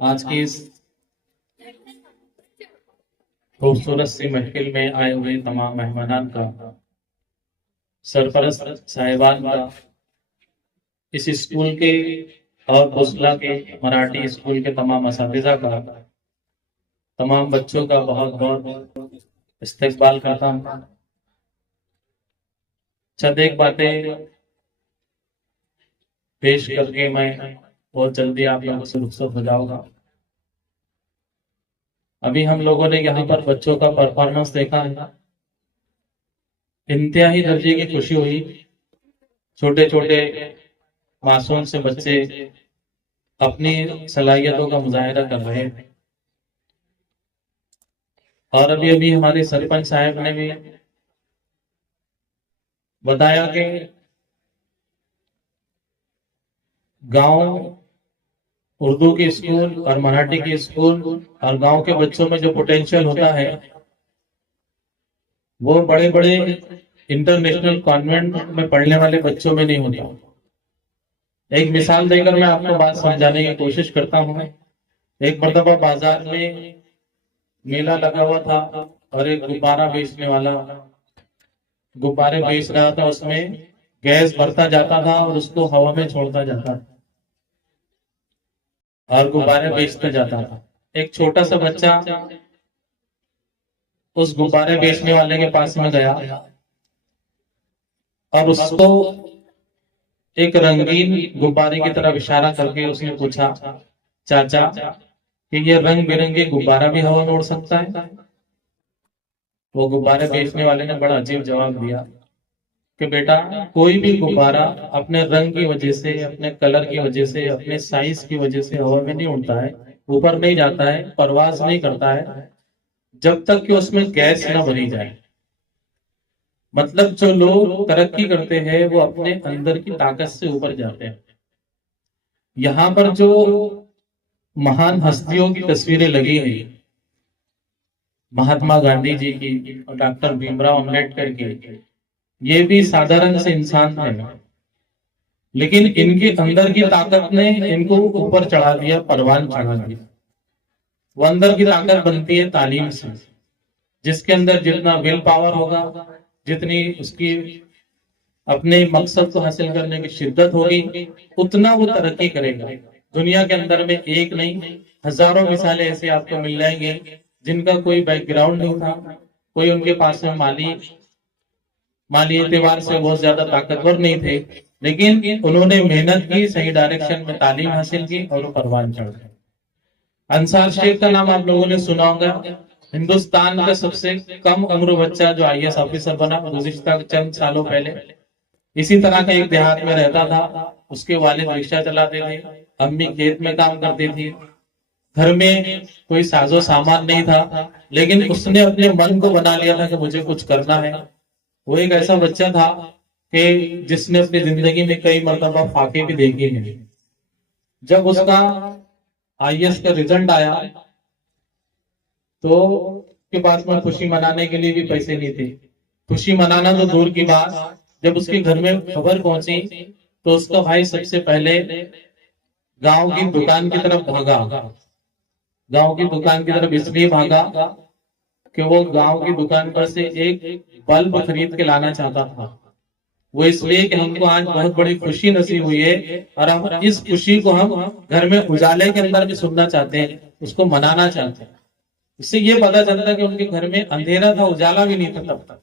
आज की इस खूबसूरत सी महफिल में आए हुए तमाम मेहमानान का, सरपरस्त साहिबान का, इस स्कूल के और बुसला के मराठी स्कूल के तमाम असातिज़ा का, तमाम बच्चों का बहुत बहुत इस्तकबाल करता हूँ। चंद एक बातें पेश करके मैं बहुत जल्दी आप लोगों से रुखसत हो जाऊंगा। अभी हम लोगों ने यहाँ पर बच्चों का परफॉर्मेंस देखा है, इंतहाई दर्जे की खुशी हुई। छोटे छोटे मासूम से बच्चे अपनी सलाहियतों का मुजाहिरा कर रहे हैं। और अभी अभी हमारे सरपंच साहब ने भी बताया कि गांव उर्दू के स्कूल और मराठी के स्कूल और गांव के बच्चों में जो पोटेंशियल होता है वो बड़े बड़े इंटरनेशनल कॉन्वेंट में पढ़ने वाले बच्चों में नहीं होता। एक मिसाल देकर मैं आपको बात समझाने की कोशिश करता हूँ। एक मर्तबा बाजार में मेला लगा हुआ था और एक गुब्बारा बेचने वाला गुब्बारे बेच रहा था। उसमें गैस भरता जाता था और उसको हवा में छोड़ता जाता था और गुब्बारे बेचता जाता था। एक छोटा सा बच्चा उस गुब्बारे बेचने वाले के पास में गया और उसको एक रंगीन गुब्बारे की तरफ इशारा करके उसने पूछा, चाचा कि ये रंग बिरंगे गुब्बारा भी हवा में उड़ सकता है? वो गुब्बारे बेचने वाले ने बड़ा अजीब जवाब दिया कि बेटा, कोई भी गुब्बारा अपने रंग की वजह से, अपने कलर की वजह से, अपने साइज की वजह से हवा में नहीं उड़ता है, ऊपर नहीं जाता है, परवाज नहीं करता है, जब तक कि उसमें गैस न भरी जाए। मतलब जो लोग तरक्की करते हैं वो अपने अंदर की ताकत से ऊपर जाते हैं। यहाँ पर जो महान हस्तियों की तस्वीरें लगी हैं, महात्मा गांधी जी की और डॉक्टर भीमराव अम्बेडकर की, ये भी साधारण से इंसान है, लेकिन इनके अंदर की ताकत ने इनको ऊपर चढ़ा दिया, परवान चढ़ा दिया। वो अंदर की ताकत बनती है तालीम से। जिसके अंदर जितना विल पावर होगा, जितनी उसकी अपने मकसद को हासिल करने की शिद्दत होगी, उतना वो तरक्की करेगा। दुनिया के अंदर में एक नहीं हजारों मिसालें ऐसे आपको मिल जाएंगे जिनका कोई बैकग्राउंड नहीं था, कोई उनके पास में माली एतबार से बहुत ज्यादा ताकतवर नहीं थे, लेकिन उन्होंने मेहनत की, सही डायरेक्शन में तालीम हासिल की और वो परवान चढ़ गए। अंसार शेख का नाम आप लोगों ने सुना होगा। हिंदुस्तान का सबसे कम उम्र बच्चा जो आईएएस ऑफिसर बना गुज़िश्ता चंद सालों पहले। इसी तरह का एक देहात में रहता था। उसके वालिद रिक्शा चलाते थे, अम्मी खेत में काम करती थी, घर में कोई साजो सामान नहीं था, लेकिन उसने अपने मन को बना लिया था कि मुझे कुछ करना है। वो एक ऐसा बच्चा था कि जिसने अपनी जिंदगी में कई मर्तबा फाके भी देखे हैं। जब उसका आईएएस का रिजल्ट आया तो उसके पास में खुशी मनाने के लिए भी पैसे नहीं थे। खुशी मनाना तो दूर की बात, जब उसके घर में खबर पहुंची तो उसका भाई सबसे पहले गांव की दुकान की तरफ भागा। गांव की दुकान की तरफ इसलिए भागा कि वो गांव की दुकान पर से एक बल्ब खरीद के लाना चाहता था। वो इसलिए कि हमको आज बहुत बड़ी खुशी नसीब हुई है और हम इस खुशी को हम घर में उजाले के अंदर भी सुनना चाहते हैं, उसको मनाना चाहते हैं। इससे ये पता चलता कि उनके घर में अंधेरा था, उजाला भी नहीं था तब तक,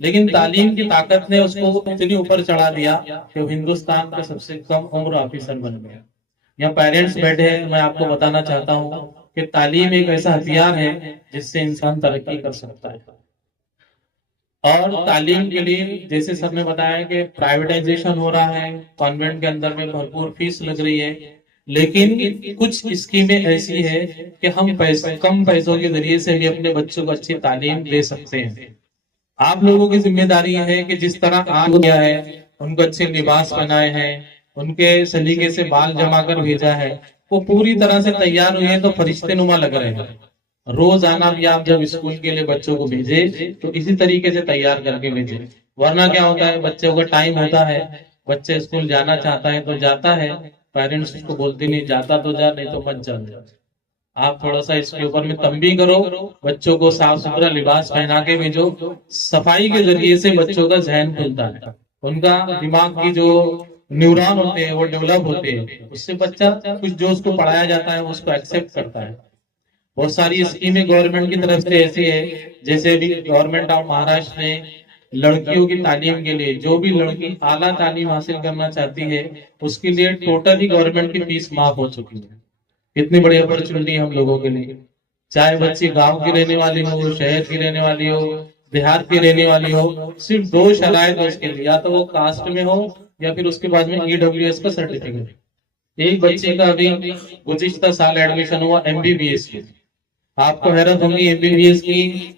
लेकिन तालीम की ताकत ने उसको इतनी ऊपर चढ़ा दिया कि वो हिंदुस्तान का सबसे कम उम्र ऑफिसर बन गया। यहाँ पेरेंट्स बैठे हैं, मैं आपको बताना चाहता हूँ कि तालीम एक ऐसा हथियार है जिससे इंसान तरक्की कर सकता है। और तालीम के लिए जैसे सबने बताया कि प्राइवेटाइजेशन हो रहा है, कॉन्वेंट के अंदर में भरपूर फीस लग रही है, लेकिन कुछ स्कीमें ऐसी है कि हम कम पैसों के जरिए से भी अपने बच्चों को अच्छी तालीम दे सकते हैं। आप लोगों की जिम्मेदारी है कि जिस तरह आप किया है, उनको अच्छे लिबास बनाए हैं, उनके सलीके से बाल जमा कर भेजा है, वो पूरी तरह से तैयार हुए हैं तो फरिश्ते नुमा लग रहे हैं। रोज आना भी आप जब स्कूल के लिए बच्चों को भेजे तो इसी तरीके से तैयार करके भेजे। वरना क्या होता है, बच्चों का टाइम होता है, बच्चे स्कूल जाना चाहता है तो जाता है, पेरेंट्स उसको बोलते नहीं जाता तो जा, नहीं तो मत जा। आप थोड़ा सा इसके ऊपर में तंबी करो, बच्चों को साफ सुथरा लिबास पहना के भेजो। सफाई के जरिए से बच्चों का जहन खुलता है, उनका दिमाग की जो न्यूरॉन होते हैं वो डेवलप होते हैं, उससे बच्चा कुछ जो उसको पढ़ाया जाता है उसको एक्सेप्ट करता है। बहुत सारी स्कीमें गवर्नमेंट की तरफ से ऐसी है, जैसे भी गवर्नमेंट ऑफ महाराष्ट्र ने लड़कियों की तालीम के लिए, जो भी लड़की आला तालीम हासिल करना चाहती है उसके लिए टोटल ही गवर्नमेंट की फीस माफ हो चुकी है। कितनी बड़ी अपॉर्चुनिटी हम लोगों के लिए, चाहे बच्ची गांव की रहने वाली हो, शहर की रहने वाली हो, देहात की रहने वाली हो, सिर्फ दो शरायत है उसके लिए, या तो वो कास्ट में हो या फिर उसके बाद में ईडब्ल्यूएस का सर्टिफिकेट। एक बच्चे का अभी गुज़िश्ता साल एडमिशन हुआ एमबीबीएस की। आपको हैरत होगी, एमबीबीएस की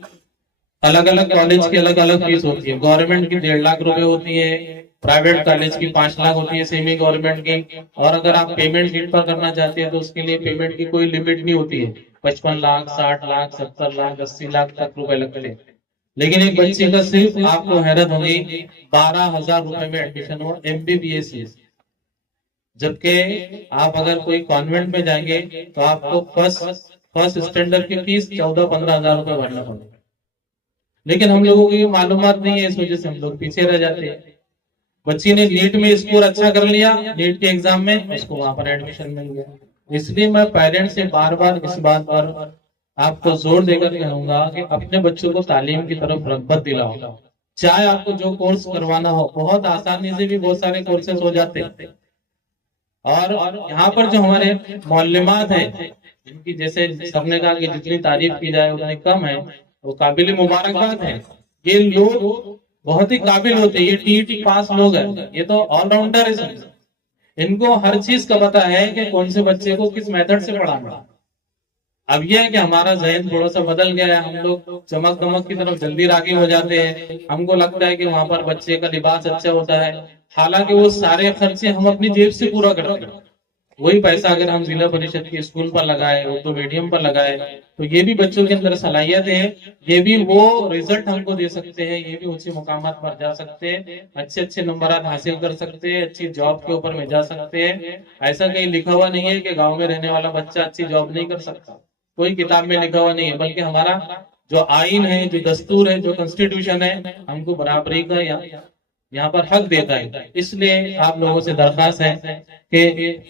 अलग अलग कॉलेज की अलग अलग फीस होती है। गवर्नमेंट की 1.5 लाख रुपए होती है, प्राइवेट कॉलेज की 5 लाख होती है, सेमी गवर्नमेंट की। और अगर आप पेमेंट शीट पर करना चाहते हैं तो उसके लिए पेमेंट की कोई लिमिट नहीं होती है, 55 लाख, 60 लाख, 70 लाख, 80 लाख तक रुपए लगते हैं। लेकिन एक बच्चे का सिर्फ, आपको हैरत होगी, 12,000 रुपए में एडमिशन हुआ एमबीबीएस। जबकि आप अगर कोई कॉन्वेंट में जाएंगे तो आपको फर्स्ट स्टैंडर्ड की फीस 14-15 हजार रुपए भरना पड़ेगा। लेकिन हम लोगों को ये मालूमात नहीं है, इस वजह से हम लोग पीछे रह जाते हैं। बच्ची ने नीट में स्कोर अच्छा कर लिया, नीट के एग्जाम में उसको वहां पर एडमिशन मिल गया। इसलिए मैं पेरेंट्स से बार बार इस बात पर आपको जोर देकर कहूंगा कि अपने बच्चों को तालीम की तरफ रगबत दिलाओ। चाहे आपको जो कोर्स करवाना हो, बहुत आसानी से भी बहुत सारे कोर्सेज हो जाते हैं। और यहाँ पर जो हमारे मौलमात है, जिनकी जैसे सबने कहा कि जितनी तारीफ की जाए उतनी कम है, वो काबिल मुबारकबाद है। ये लोग बहुत ही काबिल होते हैं, ये टीईटी पास लोग हैं, ये तो ऑलराउंडर है। इनको हर चीज का पता है कि कौन से बच्चे को किस मेथड से पढ़ाना। अब यह है कि हमारा जहन थोड़ा सा बदल गया है, हम लोग चमक दमक की तरफ जल्दी रागी हो जाते हैं। हमको लगता है कि वहां पर बच्चे का लिबास अच्छा होता है, हालांकि वो सारे खर्चे हम अपनी जेब से पूरा करते हैं। वही पैसा अगर हम जिला परिषद के स्कूल पर लगाए, उर्दू मीडियम पर लगाए, तो ये भी बच्चों के अंदर सलाहियत है, ये भी वो रिजल्ट हमको दे सकते हैं, ये भी ऊंचे मुकामात पर जा सकते हैं, अच्छे अच्छे नंबर हासिल कर सकते हैं, अच्छी जॉब के ऊपर में जा सकते हैं। ऐसा कहीं लिखा हुआ नहीं है कि गाँव में रहने वाला बच्चा अच्छी जॉब नहीं कर सकता, कोई किताब में लिखा हुआ नहीं है, बल्कि हमारा जो आइन है, जो दस्तूर है, जो कॉन्स्टिट्यूशन है, हमको बराबरी का यहाँ पर हक देता है। इसलिए आप लोगों से दरखास्त है कि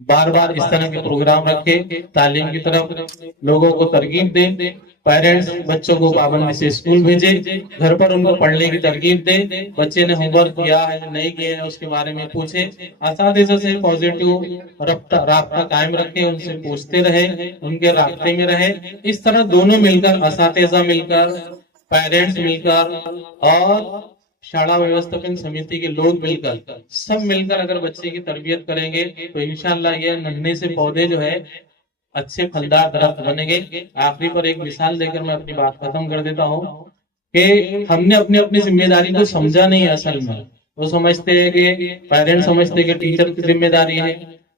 बार बार इस तरह के प्रोग्राम रखे, तालीम की तरफ लोगों को तरकीब दें। पेरेंट्स बच्चों को पाबंदी से स्कूल भेजे, घर पर उनको पढ़ने की तरकीब दें। बच्चे ने होमवर्क किया है नहीं किया है उसके बारे में पूछे, असातिज़ा से पॉजिटिव राब्ता कायम रखे, उनसे पूछते रहे, उनके रास्ते में रहे। इस तरह दोनों मिलकर, असातिज़ा मिलकर, पेरेंट्स मिलकर और शाला व्यवस्थापन समिति के लोग मिलकर, सब मिलकर अगर बच्चे की तरबियत करेंगे तो इंशाल्लाह ये नन्हे से पौधे जो है अच्छे फलदार दरख्त बनेंगे। आखिरी पर एक मिसाल देकर मैं अपनी बात खत्म कर देता हूँ कि हमने अपनी अपनी जिम्मेदारी को समझा नहीं है। असल में वो समझते हैं कि पेरेंट्स समझते हैं कि टीचर की जिम्मेदारी है,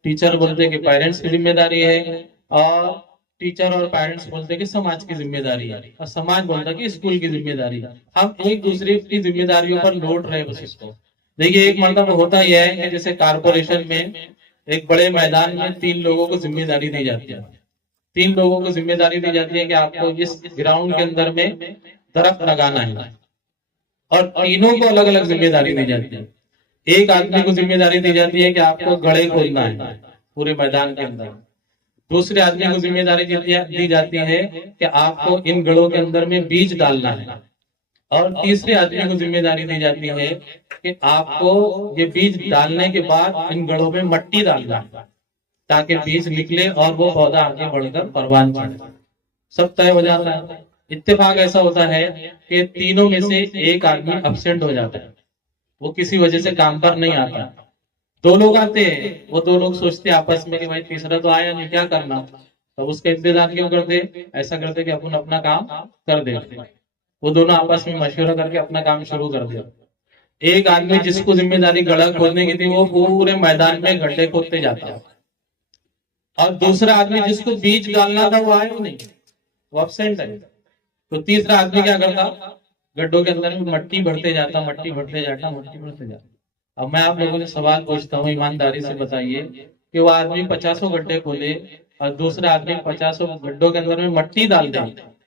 टीचर बोलते हैं कि पेरेंट्स की जिम्मेदारी है, और टीचर और पेरेंट्स बोलते हैं कि समाज की जिम्मेदारी है, और समाज बोलता है कि स्कूल की जिम्मेदारी है। हम एक दूसरे की जिम्मेदारियों पर लौट रहे हैं बस इसको। देखिए एक मतलब होता यह है कि जैसे कारपोरेशन में एक बड़े मैदान में 3 लोगों को जिम्मेदारी दी जाती है। 3 लोगों को जिम्मेदारी दी जाती है कि आपको इस ग्राउंड के अंदर में दरख्त लगाना है, और तीनों को अलग अलग जिम्मेदारी दी जाती है। एक आदमी को जिम्मेदारी दी जाती है कि आपको गड्ढे खोदना है पूरे मैदान के अंदर। दूसरे आदमी को जिम्मेदारी दी जाती है कि आपको इन गड़ों के अंदर में बीज डालना है, और तीसरे आदमी को जिम्मेदारी दी जाती है कि आपको ये बीज डालने के बाद इन गड़ों में मट्टी डालना है ताकि बीज निकले और वो पौधा आगे बढ़कर परवान चढ़े। सब तय हो जाता है। इत्तेफाक ऐसा होता है कि तीनों में से एक आदमी अब्सेंट हो जाता है, वो किसी वजह से काम पर नहीं आता। 2 लोग आते हैं, वो 2 लोग सोचते आपस में कि भाई तीसरा तो आया नहीं, क्या करना, तो उसका इंतजार क्यों करते, ऐसा करते कि अपन अपना काम कर देते। वो दोनों आपस में मशवरा करके अपना काम शुरू कर दिया। एक आदमी जिसको जिम्मेदारी गड्ढा खोदने की थी वो पूरे मैदान में गड्ढे खोदते जाता है, और दूसरा आदमी जिसको बीज डालना था वो आया नहीं, वो अब्सेंट है। तो तीसरा आदमी क्या करता, गड्ढों के अंदर में मट्टी भरते जाता, मट्टी भरते जाता, मट्टी भरते जाता। अब मैं आप लोगों से सवाल पूछता हूँ, ईमानदारी से बताइए कि वो आदमी 50 गड्ढे खोले और दूसरा आदमी 50 गड्ढों के अंदर में मट्टी डाल दे,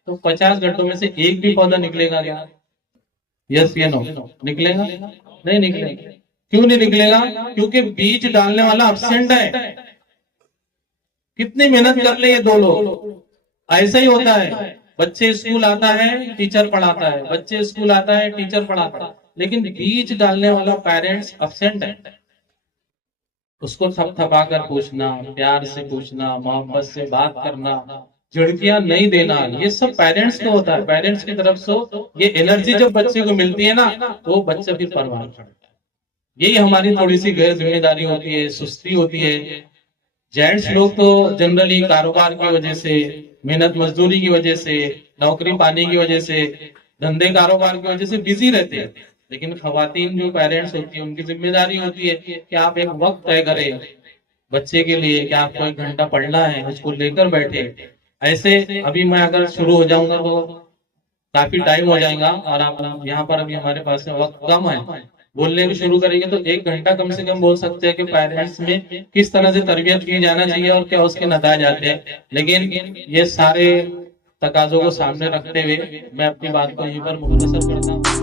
तो 50 गड्ढों में से एक भी पौधा निकलेगा क्या? यस या नो? निकलेगा? नहीं निकलेगा। क्यों नहीं निकलेगा? क्योंकि बीज डालने वाला अब्सेंट है। कितनी मेहनत कर ले ये दो लोग। ऐसा ही होता है, बच्चे स्कूल आता है, टीचर पढ़ाता है, बच्चे स्कूल आता है, टीचर पढ़ाता है, लेकिन बीज डालने वाला पेरेंट्स अब्सेंट है। उसको थपथपा कर पूछना, प्यार से पूछना, मोहब्बत से बात करना, झिड़कियां नहीं देना, ये सब पेरेंट्स को होता है। पेरेंट्स की तरफ से ये एनर्जी जब बच्चे को मिलती है ना, तो वो बच्चा फिर परवाह करता है। यही हमारी थोड़ी सी गैर जिम्मेदारी होती है, सुस्ती होती है। जेंट्स लोग तो जनरली कारोबार की वजह से, मेहनत मजदूरी की वजह से, नौकरी पाने की वजह से, धंधे कारोबार की वजह से बिजी रहते हैं। लेकिन खवातीन जो पेरेंट्स होती है, उनकी जिम्मेदारी होती है कि आप एक वक्त तय करें बच्चे के लिए कि आपको 1 घंटा पढ़ना है, उसको लेकर बैठे। ऐसे अभी मैं अगर शुरू हो जाऊंगा तो काफी टाइम हो जाएगा, और आप यहाँ पर अभी हमारे पास में वक्त कम है। बोलने भी शुरू करेंगे तो 1 घंटा कम से कम बोल सकते हैं कि पेरेंट्स में किस तरह से तरबियत की जाना चाहिए और क्या उसके नतीजे आते हैं। लेकिन ये सारे तकाजों को सामने रखते हुए मैं अपनी बात को यहीं पर मुख्तसर करता हूँ।